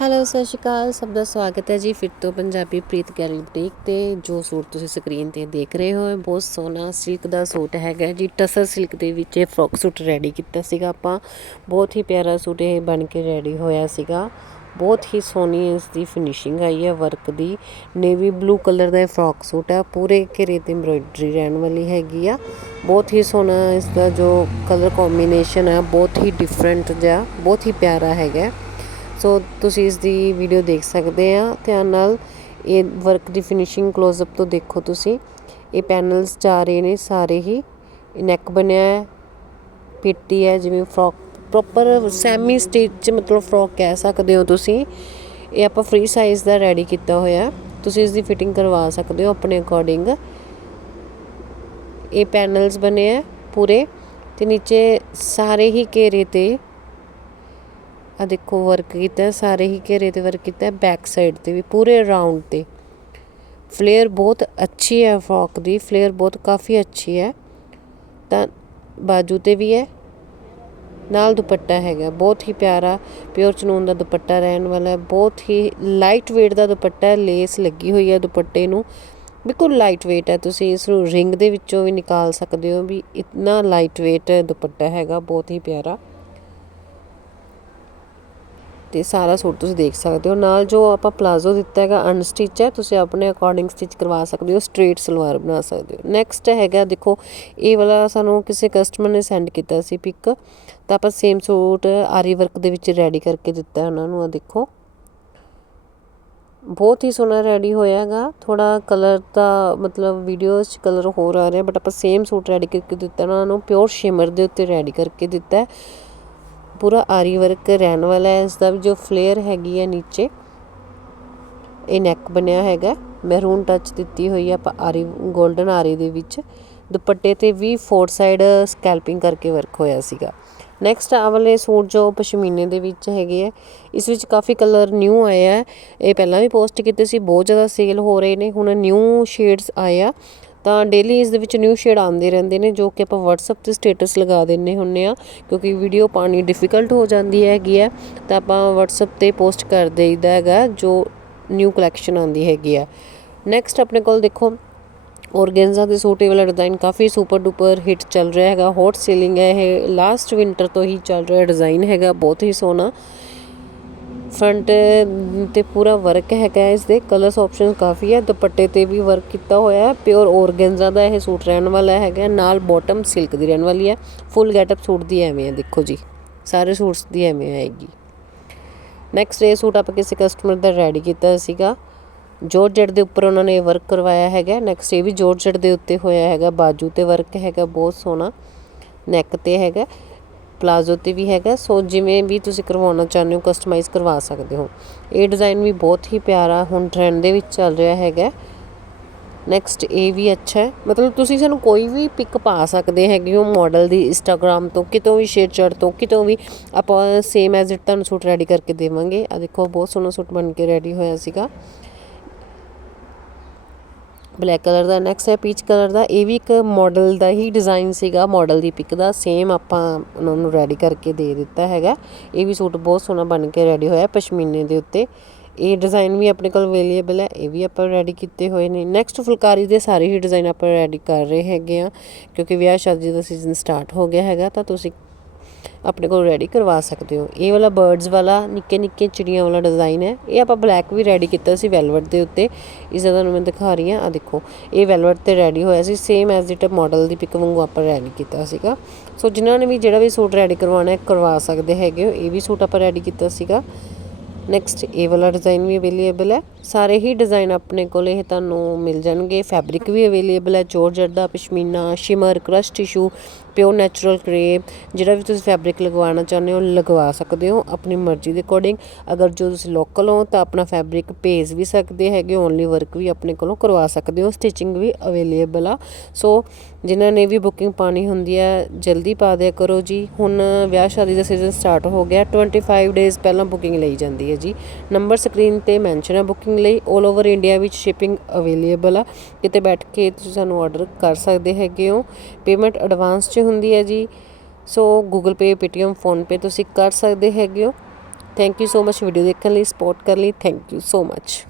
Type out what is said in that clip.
Hello, ਸਤਿ ਸ਼੍ਰੀ ਅਕਾਲ। ਸਭ ਦਾ ਸਵਾਗਤ ਹੈ ਜੀ ਫਿਰ ਤੋਂ ਪੰਜਾਬੀ ਪ੍ਰੀਤ ਗੈਰੀ ਬੁਟੀਕ ਤੇ, ਜੋ ਸੂਟ ਤੁਸੀਂ ਸਕਰੀਨ ਤੇ ਦੇਖ ਰਹੇ ਹੋ ਬਹੁਤ ਸੋਹਣਾ ਸਿਲਕ ਦਾ ਸੂਟ ਹੈਗਾ ਜੀ। ਟਸਰ ਸਿਲਕ ਦੇ ਵਿੱਚ ਇਹ ਫਰੋਕ ਸੂਟ ਰੈਡੀ ਕੀਤਾ ਸੀਗਾ ਆਪਾਂ। ਬਹੁਤ ਹੀ ਪਿਆਰਾ ਸੂਟ ਇਹ ਬਣ ਕੇ ਰੈਡੀ ਹੋਇਆ ਸੀਗਾ। ਬਹੁਤ ਹੀ ਸੋਹਣੀ ਇਸ ਦੀ ਫਿਨਿਸ਼ਿੰਗ ਆਈ ਹੈ ਵਰਕ ਦੀ। ਨੇਵੀ ਬਲੂ ਕਲਰ ਦਾ ਇਹ ਫਰੋਕ ਸੂਟ ਹੈ। ਪੂਰੇ ਘੇਰੇ ਤੇ ਐਮਬ੍ਰੋਇਡਰੀ ਰਹਿਣ ਵਾਲੀ ਹੈਗੀ ਆ। ਬਹੁਤ ਹੀ ਸੋਹਣਾ ਇਸ ਦਾ ਜੋ ਕਲਰ ਕੰਬੀਨੇਸ਼ਨ ਹੈ, ਬਹੁਤ ਹੀ ਡਿਫਰੈਂਟ ਜਿਹਾ, ਬਹੁਤ ਹੀ ਪਿਆਰਾ ਹੈਗਾ। ਸੋ ਤੁਸੀਂ ਇਸ ਦੀ ਵੀਡੀਓ ਦੇਖ ਸਕਦੇ ਆ। ਧਿਆਨ ਨਾਲ ਇਹ ਵਰਕ ਦੀ ਫਿਨਿਸ਼ਿੰਗ ক্লোਜ਼ ਅਪ ਤੋਂ ਦੇਖੋ ਤੁਸੀਂ। ਇਹ ਪੈਨਲਸ ਜਾ ਰਹੇ ਨੇ ਸਾਰੇ ਹੀ। ਨੈਕ ਬਣਿਆ ਹੈ, ਪਿੱਟੀ ਹੈ, ਜਿਵੇਂ ਫਰੋਕ ਪ੍ਰੋਪਰ ਸੈਮੀ ਸਟਿਚ ਮਤਲਬ ਫਰੋਕ ਕਹਿ ਸਕਦੇ ਹੋ ਤੁਸੀਂ। ਇਹ ਆਪਾਂ ਫ੍ਰੀ ਸਾਈਜ਼ ਦਾ ਰੈਡੀ ਕੀਤਾ ਹੋਇਆ। ਤੁਸੀਂ ਇਸ ਦੀ ਫਿਟਿੰਗ ਕਰਵਾ ਸਕਦੇ ਹੋ ਆਪਣੇ ਅਕੋਰਡਿੰਗ ਇਹ ਪੈਨਲਸ ਬਣੇ ਆ ਪੂਰੇ ਤੇ ਨੀਚੇ ਸਾਰੇ ਹੀ ਘੇਰੇ ਤੇ ਆ ਦੇਖੋ ਵਰਕ ਕੀਤਾ, ਸਾਰੇ ਹੀ ਘੇਰੇ ਤੇ ਵਰਕ ਕੀਤਾ ਬੈਕ ਸਾਈਡ ਤੇ ਵੀ, ਪੂਰੇ ਰਾਉਂਡ ਤੇ। ਫਲੇਅਰ ਬਹੁਤ ਅੱਛੀ ਹੈ ਫਰੋਕ ਦੀ ਫਲੇਅਰ ਬਹੁਤ ਕਾਫੀ ਅੱਛੀ ਹੈ। ਤਾਂ ਬਾਜੂ ਤੇ ਵੀ ਹੈ। ਨਾਲ ਦੁਪੱਟਾ ਹੈਗਾ, ਬਹੁਤ ਹੀ ਪਿਆਰਾ ਪਿਓਰ ਚਨੂਨ ਦਾ ਦੁਪੱਟਾ ਰਹਿਣ ਵਾਲਾ ਹੈ। ਬਹੁਤ ਹੀ ਲਾਈਟ weight ਦਾ ਦੁਪੱਟਾ ਹੈ ਲੇਸ ਲੱਗੀ ਹੋਈ ਹੈ ਦੁਪੱਟੇ ਨੂੰ। ਬਿਲਕੁਲ ਲਾਈਟ weight ਹੈ, ਤੁਸੀਂ ਇਸ ਨੂੰ ਰਿੰਗ ਦੇ ਵਿੱਚੋਂ ਵੀ ਨਿਕਾਲ ਸਕਦੇ ਹੋ ਵੀ, ਇਤਨਾ ਲਾਈਟ weight ਦੁਪੱਟਾ ਹੈਗਾ, ਬਹੁਤ ਹੀ ਪਿਆਰਾ। ਅਤੇ ਸਾਰਾ ਸੂਟ ਤੁਸੀਂ ਦੇਖ ਸਕਦੇ ਹੋ। ਨਾਲ ਜੋ ਆਪਾਂ ਪਲਾਜ਼ੋ ਦਿੱਤਾ ਹੈਗਾ ਅਨਸਟਿਚ ਹੈ, ਤੁਸੀਂ ਆਪਣੇ ਅਕੋਰਡਿੰਗ ਸਟਿਚ ਕਰਵਾ ਸਕਦੇ ਹੋ ਸਟ੍ਰੇਟ ਸਲਵਾਰ ਬਣਾ ਸਕਦੇ ਹੋ। ਨੈਕਸਟ ਹੈਗਾ ਦੇਖੋ, ਇਹ ਵਾਲਾ ਸਾਨੂੰ ਕਿਸੇ ਕਸਟਮਰ ਨੇ ਸੈਂਡ ਕੀਤਾ ਸੀ ਪਿਕ ਤਾਂ ਆਪਾਂ ਸੇਮ ਸੂਟ ਆਰੀ ਵਰਕ ਦੇ ਵਿੱਚ ਰੈਡੀ ਕਰਕੇ ਦਿੱਤਾ ਉਹਨਾਂ ਨੂੰ ਆ ਦੇਖੋ। ਬਹੁਤ ਹੀ ਸੋਹਣਾ ਰੈਡੀ ਹੋਇਆਗਾ ਥੋੜਾ ਕਲਰ ਦਾ ਮਤਲਬ ਵੀਡੀਓਜ਼ 'ਚ ਕਲਰ ਹੋਰ ਆ ਰਿਹਾ ਬਟ ਆਪਾਂ ਸੇਮ ਸੂਟ ਰੈਡੀ ਕਰਕੇ ਦਿੱਤਾ ਉਹਨਾਂ ਨੂੰ ਪਿਓਰ ਸ਼ਿਮਰ ਦੇ ਉੱਤੇ ਰੈਡੀ ਕਰਕੇ ਦਿੱਤਾ ਪੂਰਾ ਆਰੀ ਵਰਕ ਰਹਿਣ ਵਾਲਾ ਹੈ, ਇਸ ਦਾ ਵੀ ਜੋ ਫਲੇਅਰ ਹੈਗੀ ਹੈ ਨੀਚੇ, ਇਹ ਨੈਕ ਬਣਿਆ ਹੈਗਾ ਮਹਿਰੂਨ ਟੱਚ ਦਿੱਤੀ ਹੋਈ ਹੈ ਆਪਾਂ ਆਰੀ 골ਡਨ ਆਰੀ ਦੇ ਵਿੱਚ, ਦੁਪੱਟੇ ਤੇ ਵੀ ਫੋਰ ਸਾਈਡ ਸਕੈਲਪਿੰਗ ਕਰਕੇ ਵਰਕ ਹੋਇਆ ਸੀਗਾ। ਨੈਕਸਟ ਆ ਵਾਲੇ ਸੂਟ ਜੋ ਪਸ਼ਮੀਨੇ ਦੇ ਵਿੱਚ ਹੈਗੇ ਆ ਇਸ ਵਿੱਚ ਕਾਫੀ ਕਲਰ ਨਿਊ ਆਇਆ ਆ ਇਹ ਪਹਿਲਾਂ ਵੀ ਪੋਸਟ ਕੀਤੇ ਸੀ, ਬਹੁਤ ਜ਼ਿਆਦਾ ਸੇਲ ਹੋ ਰਹੇ ਨੇ, ਹੁਣ ਨਿਊ ਸ਼ੇਡਸ ਆਏ ਆ ਤਾਂ ਡੇਲੀ ਇਸ ਦੇ ਵਿੱਚ ਨਿਊ ਸ਼ੇਡ ਆਉਂਦੇ ਰਹਿੰਦੇ ਨੇ ਜੋ ਕਿ ਆਪਾਂ WhatsApp ਤੇ ਸਟੇਟਸ ਲਗਾ ਦਿੰਨੇ ਹੁੰਨੇ ਆ, ਕਿਉਂਕਿ ਵੀਡੀਓ ਪਾਣੀ ਡਿਫਿਕਲਟ ਹੋ ਜਾਂਦੀ ਹੈਗੀ ਹੈ, ਤਾਂ ਆਪਾਂ WhatsApp ਤੇ ਪੋਸਟ ਕਰ ਦੇਈਦਾ ਹੈਗਾ ਜੋ ਨਿਊ ਕਲੈਕਸ਼ਨ ਆਉਂਦੀ ਹੈਗੀ ਆ। ਨੈਕਸਟ ਆਪਣੇ ਕੋਲ ਦੇਖੋ ਔਰਗੈਂਜ਼ਾ ਦੇ ਸੂਟੇ ਵਾਲਾ ਡਿਜ਼ਾਈਨ ਕਾਫੀ ਸੁਪਰ ਡੂਪਰ ਹਿੱਟ ਚੱਲ ਰਿਹਾ ਹੈਗਾ ਹੌਟ ਸੇਲਿੰਗ ਹੈ ਇਹ ਲਾਸਟ ਵਿੰਟਰ ਤੋਂ ਹੀ ਚੱਲ ਰਿਹਾ ਡਿਜ਼ਾਈਨ ਹੈਗਾ, ਬਹੁਤ ਹੀ ਸੋਹਣਾ। ਫਰੰਟ ਤੇ ਪੂਰਾ ਵਰਕ ਹੈਗਾ ਇਸ ਦੇ ਕਲਰਸ ਆਪਸ਼ਨ ਕਾਫੀ ਹੈ, ਦੁਪੱਟੇ ਤੇ ਵੀ ਵਰਕ ਕੀਤਾ ਹੋਇਆ ਹੈ। ਪਿਓਰ ਔਰਗੈਂਜ਼ਾ ਦਾ ਇਹ ਸੂਟ ਰਹਿਣ ਵਾਲਾ ਹੈਗਾ ਨਾਲ ਬਾਟਮ ਸਿਲਕ ਦੀ ਰਹਿਣ ਵਾਲੀ ਹੈ। ਫੁੱਲ ਗੈਟਅਪ ਸੂਟ ਦੀ ਐਵੇਂ ਹੈ, ਦੇਖੋ ਜੀ। ਸਾਰੇ ਸੂਟਸ ਦੀ ਐਵੇਂ ਆਏਗੀ। ਨੈਕਸਟ ਇਹ ਸੂਟ ਆਪਾਂ ਕਿਸੇ ਕਸਟਮਰ ਦਾ ਰੈਡੀ ਕੀਤਾ ਸੀਗਾ। ਜੋਰਜਟ ਦੇ ਉੱਪਰ ਉਹਨਾਂ ਨੇ ਵਰਕ ਕਰਵਾਇਆ ਹੈਗਾ ਨੈਕਸਟ ਇਹ ਵੀ ਜੋਰਜਟ ਦੇ ਉੱਤੇ ਹੋਇਆ ਹੈਗਾ। ਬਾਜੂ ਤੇ ਵਰਕ ਹੈਗਾ, ਬਹੁਤ ਸੋਹਣਾ। ਨੈਕ ਤੇ ਹੈਗਾ। ਪਲਾਜ਼ੋ ਤੇ ਵੀ ਹੈਗਾ। ਸੋ ਜਿਵੇਂ ਵੀ ਤੁਸੀਂ ਕਰਵਾਉਣਾ ਚਾਹੁੰਦੇ ਹੋ ਕਸਟਮਾਈਜ਼ ਕਰਵਾ ਸਕਦੇ ਹੋ। ਇਹ ਡਿਜ਼ਾਈਨ ਵੀ ਬਹੁਤ ਹੀ ਪਿਆਰਾ ਹੁਣ ਟ੍ਰੈਂਡ ਦੇ ਵਿੱਚ ਚੱਲ ਰਿਹਾ ਹੈਗਾ। ਨੈਕਸਟ ਇਹ ਵੀ ਅੱਛਾ ਹੈ। ਮਤਲਬ ਤੁਸੀਂ ਸਾਨੂੰ ਕੋਈ ਵੀ ਪਿਕ ਪਾ ਸਕਦੇ ਹੈਗੇ ਹੋ ਮਾਡਲ ਦੀ ਇੰਸਟਾਗ੍ਰam ਤੋਂ, ਕਿਤੋਂ ਵੀ ਸ਼ੇਅਰ ਤੋਂ, ਕਿਤੋਂ ਵੀ ਆਪਾਂ ਸੇਮ ਐਜ਼ ਇਟ ਤੁਹਾਨੂੰ ਸੂਟ ਰੈਡੀ ਕਰਕੇ ਦੇਵਾਂਗੇ। ਆ ਦੇਖੋ, ਬਹੁਤ ਸੋਹਣਾ ਸੂਟ ਬਣ ਕੇ ਰੈਡੀ ਹੋਇਆ ਸੀਗਾ। ਬਲੈਕ ਕਲਰ ਦਾ ਨੈਕਸਟ ਹੈ ਪੀਚ ਕਲਰ ਦਾ। ਇਹ ਵੀ ਇੱਕ ਮਾਡਲ ਦਾ ਹੀ ਡਿਜ਼ਾਈਨ ਸੀਗਾ ਮਾਡਲ ਦੀ ਪਿਕ ਦਾ। ਸੇਮ ਆਪਾਂ ਉਹਨਾਂ ਨੂੰ ਰੈਡੀ ਕਰਕੇ ਦੇ ਦਿੱਤਾ ਹੈਗਾ। ਇਹ ਵੀ ਸੂਟ ਬਹੁਤ ਸੋਹਣਾ ਬਣ ਕੇ ਰੈਡੀ ਹੋਇਆ ਪਸ਼ਮੀਨੇ ਦੇ ਉੱਤੇ। ਇਹ ਡਿਜ਼ਾਈਨ ਵੀ ਆਪਣੇ ਕੋਲ ਅਵੇਲੇਬਲ ਹੈ, ਇਹ ਵੀ ਆਪਾਂ ਰੈਡੀ ਕੀਤੇ ਹੋਏ ਨੇ। ਨੈਕਸਟ ਫੁਲਕਾਰੀ ਦੇ ਸਾਰੇ ਹੀ ਡਿਜ਼ਾਈਨ ਆਪਾਂ ਰੈਡੀ ਕਰ ਰਹੇ ਹੈਗੇ ਆ ਕਿਉਂਕਿ ਵਿਆਹ ਸ਼ਾਦੀ ਦਾ ਸੀਜ਼ਨ ਸਟਾਰਟ ਹੋ ਗਿਆ ਹੈਗਾ, ਤਾਂ ਤੁਸੀਂ ਆਪਣੇ ਕੋਲ ਰੈਡੀ ਕਰਵਾ ਸਕਦੇ ਹੋ। ਇਹ ਵਾਲਾ ਬਰਡਸ ਵਾਲਾ ਨਿੱਕੇ ਨਿੱਕੇ ਚਿੜੀਆਂ ਵਾਲਾ ਡਿਜ਼ਾਈਨ ਹੈ। ਇਹ ਆਪਾਂ ਬਲੈਕ ਵੀ ਰੈਡੀ ਕੀਤਾ ਸੀ ਵੈਲਵਟ ਦੇ ਉੱਤੇ। ਇਸ ਦਾ ਤੁਹਾਨੂੰ ਮੈਂ ਦਿਖਾ ਰਹੀ ਹਾਂ। ਆ ਦੇਖੋ, ਇਹ ਵੈਲਵਟ ਤੇ ਰੈਡੀ ਹੋਇਆ ਸੀ। ਸੇਮ ਐਜ਼ ਇਟ ਮਾਡਲ ਦੀ ਪਿਕ ਵਾਂਗੂ ਆਪਾਂ ਰੈਡੀ ਕੀਤਾ ਸੀਗਾ। ਸੋ ਜਿਨ੍ਹਾਂ ਨੇ ਵੀ ਜਿਹੜਾ ਵੀ ਸੂਟ ਰੈਡੀ ਕਰਵਾਉਣਾ ਹੈ, ਕਰਵਾ ਸਕਦੇ ਹੈਗੇ ਹੋ। ਇਹ ਵੀ ਸੂਟ ਆਪਾਂ ਰੈਡੀ ਕੀਤਾ ਸੀਗਾ। ਨੈਕਸਟ ਇਹ ਵਾਲਾ ਡਿਜ਼ਾਈਨ ਵੀ ਅਵੇਲੇਬਲ ਹੈ। ਸਾਰੇ ਹੀ ਡਿਜ਼ਾਈਨ ਆਪਣੇ ਕੋਲ ਇਹ ਤੁਹਾਨੂੰ ਮਿਲ ਜਾਣਗੇ। ਫੈਬਰਿਕ ਵੀ ਅਵੇਲੇਬਲ ਹੈ ਜੋਰਜਟ ਦਾ pashmina shimmer crush tissue pure natural crepe ਜਿਹੜਾ ਵੀ ਤੁਸੀਂ ਫੈਬਰਿਕ ਲਗਵਾਉਣਾ ਚਾਹੁੰਦੇ ਹੋ, ਲਗਵਾ ਸਕਦੇ ਹੋ ਆਪਣੀ ਮਰਜ਼ੀ ਦੇ ਅਕੋਰਡਿੰਗ ਅਗਰ ਜੋ ਤੁਸੀਂ ਲੋਕਲ ਹੋ, ਤਾਂ ਆਪਣਾ ਫੈਬਰਿਕ ਭੇਜ ਵੀ ਸਕਦੇ ਹੈਗੇ ਓਨਲੀ ਵਰਕ ਵੀ ਆਪਣੇ ਕੋਲੋਂ ਕਰਵਾ ਸਕਦੇ ਹੋ। ਸਟਿਚਿੰਗ ਵੀ ਅਵੇਲੇਬਲ ਆ। ਸੋ ਜਿਨ੍ਹਾਂ ਨੇ ਵੀ ਬੁਕਿੰਗ ਪਾਣੀ ਹੁੰਦੀ ਹੈ, ਜਲਦੀ ਪਾ ਦਿਆ ਕਰੋ ਜੀ। ਹੁਣ ਵਿਆਹ ਸ਼ਾਦੀ ਦਾ ਸੀਜ਼ਨ ਸਟਾਰਟ ਹੋ ਗਿਆ। 25 ਡੇਜ਼ ਪਹਿਲਾਂ ਬੁਕਿੰਗ ਲਈ ਜਾਂਦੀ ਹੈ ਜੀ। ਨੰਬਰ ਸਕਰੀਨ ਤੇ ਮੈਂਸ਼ਨ ਹੈ ਬੁਕਿੰਗ ਲਈ। 올 ਓਵਰ ਇੰਡੀਆ ਵਿੱਚ ਸ਼ਿਪਿੰਗ ਅਵੇਲੇਬਲ ਆ। ਕਿਤੇ ਬੈਠ ਕੇ ਤੁਸੀਂ ਸਾਨੂੰ ਆਰਡਰ ਕਰ ਸਕਦੇ ਹੈਗੇ ਹੋ। ਪੇਮੈਂਟ ਐਡਵਾਂਸ 'ਚ ਹੁੰਦੀ ਹੈ ਜੀ। So Google Pay Paytm PhonePe ਤੁਸੀਂ ਕਰ ਸਕਦੇ ਹੈਗੇ ਹੋ। Thank you so much video ਦੇਖਣ ਲਈ ਸਪੋਰਟ ਕਰਨ ਲਈ। Thank you so much